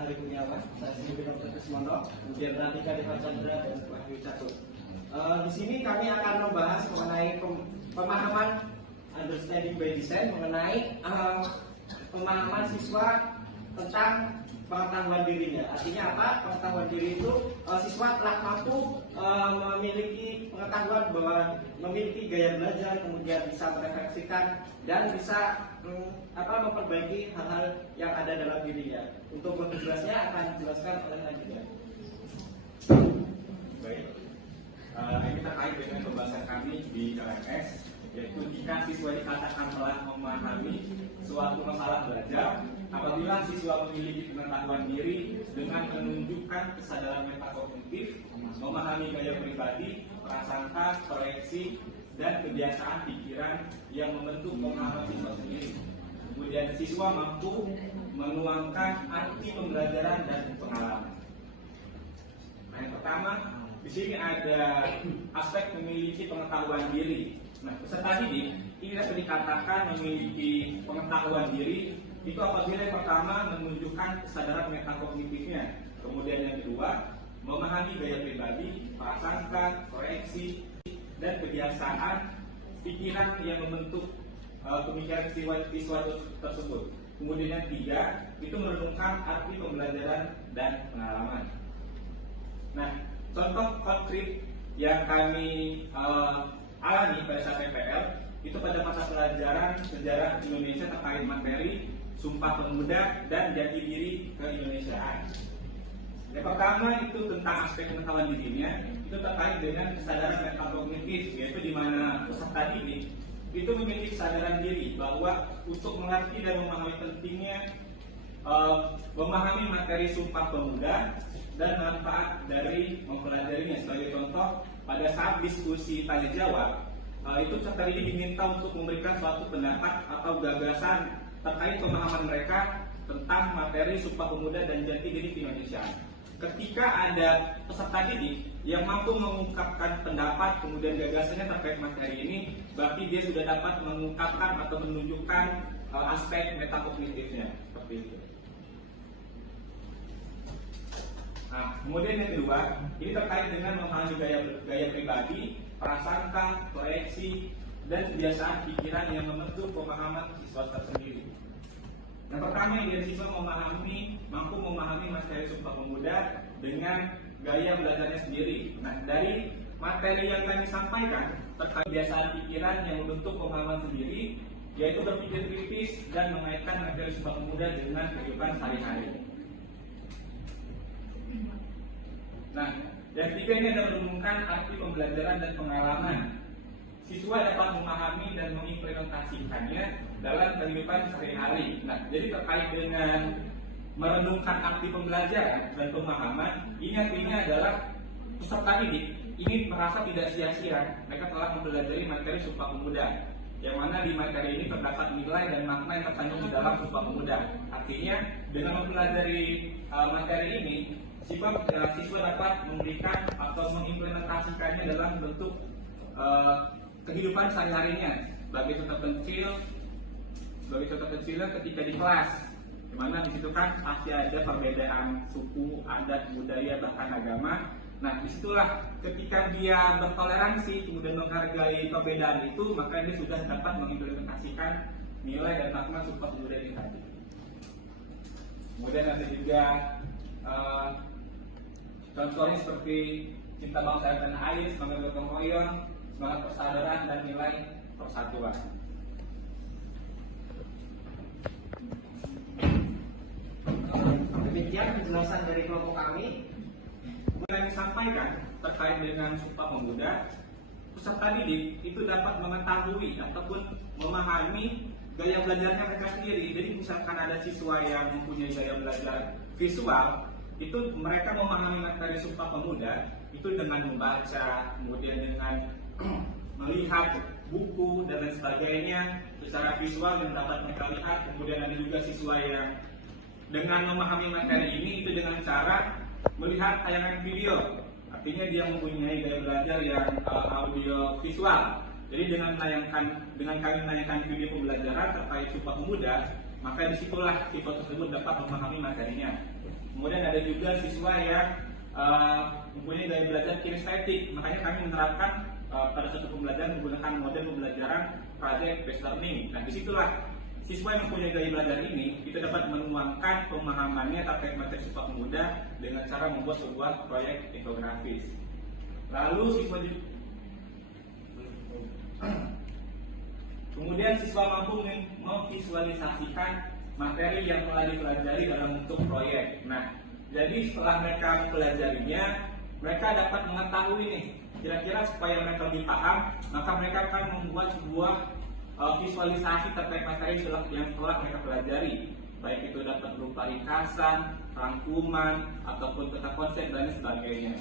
Hari Kurniawan, saya sendiri Dr. Krismondo, kemudian Radika Deva Chandra dan Wahyu Catur. Di sini kami akan membahas mengenai pemahaman understanding by design, mengenai pemahaman siswa tentang pengetahuan dirinya. Artinya apa? Pengetahuan diri itu siswa telah mampu memiliki pengetahuan bahwa memiliki gaya belajar, kemudian bisa merefleksikan dan bisa memperbaiki hal-hal yang ada dalam dirinya. Untuk lebih jelasnya akan dijelaskan oleh Nadira. Baik, ini terkait dengan pembahasan kami di LMS, yaitu jika siswa dikatakan telah memahami suatu masalah belajar apabila siswa memiliki pengetahuan diri dengan menunjukkan kesadaran metakognitif, memahami gaya pribadi, prasangka, proyeksi, dan kebiasaan pikiran yang membentuk pemahaman siswa sendiri. Kemudian siswa mampu menuangkan arti pembelajaran dan pengalaman. Nah, yang pertama, di sini ada aspek memiliki pengetahuan diri. Nah, peserta didik ini dapat dikatakan memiliki pengetahuan diri itu apabila yang pertama menunjukkan kesadaran metakognitifnya, kemudian yang kedua memahami gaya pribadi, prasangka, proyeksi, dan kebiasaan pikiran yang membentuk pemikiran siswa tersebut. Kemudian yang ketiga itu merenungkan arti pembelajaran dan pengalaman. Nah, contoh konkret yang kami alami pada saat PPL itu pada masa pelajaran sejarah Indonesia terkait materi Sumpah Pemuda dan Jati Diri Keindonesiaan. Yang pertama itu tentang aspek pengetahuan dirinya, itu terkait dengan kesadaran metakognitif, yaitu di mana peserta didik itu memiliki kesadaran diri bahwa untuk mengerti dan memahami pentingnya memahami materi Sumpah Pemuda dan manfaat dari mempelajarinya. Sebagai contoh, pada saat diskusi tanya jawab, itu peserta didik diminta untuk memberikan suatu pendapat atau gagasan terkait pemahaman mereka tentang materi Sumpah Pemuda dan Jati Diri Keindonesiaan. Ketika ada peserta didik yang mampu mengungkapkan pendapat kemudian gagasannya terkait materi ini, berarti dia sudah dapat mengungkapkan atau menunjukkan aspek metakognitifnya seperti itu. Nah, kemudian yang kedua, ini terkait dengan memahami gaya pribadi, prasangka, proyeksi, dan kebiasaan pikiran yang membentuk pemahaman siswa tersendiri. Yang pertama, yang siswa mampu memahami materi Sumpah Pemuda dengan gaya belajarnya sendiri. Nah, dari materi yang kami sampaikan terkait kebiasaan pikiran yang membentuk pemahaman sendiri, yaitu berpikir kritis dan mengaitkan materi Sumpah Pemuda dengan kehidupan sehari-hari. Nah, yang ketiga ini adalah menemukan arti pembelajaran dan pengalaman. Siswa dapat memahami dan mengimplementasikannya dalam kehidupan sehari-hari. Nah, jadi terkait dengan merenungkan arti pembelajaran dan pemahaman, ini artinya adalah peserta didik ini merasa tidak sia-sia mereka telah mempelajari materi Sumpah Pemuda, yang mana di materi ini terdapat nilai dan makna yang terkandung di dalam Sumpah Pemuda. Artinya dengan mempelajari materi ini, siswa dapat memberikan atau mengimplementasikannya dalam bentuk kehidupan sehari-harinya. Sebagai contoh kecil ketika di kelas, di mana di situ kan pasti ada perbedaan suku, adat, budaya, bahkan agama. Nah, disitulah ketika dia bertoleransi kemudian menghargai perbedaan itu, maka dia sudah dapat mengimplementasikan nilai dan makna Sumpah Pemuda ini tadi. Kemudian ada juga contohnya seperti cinta bangsa dan air, semangat gotong royong, semangat persaudaraan, dan nilai persatuan. Demikian penjelasan dari kelompok kami. Yang disampaikan terkait dengan Sumpah Pemuda, peserta didik itu dapat mengetahui ataupun memahami gaya belajarnya mereka sendiri. Jadi misalkan ada siswa yang mempunyai gaya belajar visual, itu mereka memahami materi Sumpah Pemuda itu dengan membaca, kemudian dengan melihat buku dan lain sebagainya secara visual yang dapat mereka lihat. Kemudian ada juga siswa yang dengan memahami materi ini itu dengan cara melihat tayangan video. Artinya dia mempunyai gaya belajar yang audio visual. Jadi dengan kami menayangkan video pembelajaran terkait Sumpah Pemuda, maka disitulah siswa tersebut dapat memahami materinya. Kemudian ada juga siswa yang mempunyai gaya belajar kinestetik, makanya kami menerapkan pada suatu pembelajaran menggunakan model pembelajaran project based learning. Nah, disitulah siswa yang mempunyai gaya belajar ini itu dapat menuangkan pemahamannya terkait materi siswa pemuda dengan cara membuat sebuah proyek infografis. Lalu kemudian siswa mampu memvisualisasikan materi yang telah dipelajari dalam bentuk proyek. Nah, jadi setelah mereka mempelajarinya, mereka dapat mengetahui nih, kira-kira supaya mereka lebih paham, maka mereka akan membuat sebuah visualisasi terkait materi yang telah mereka pelajari, baik itu dapat berupa ringkasan, rangkuman, ataupun peta konsep dan sebagainya.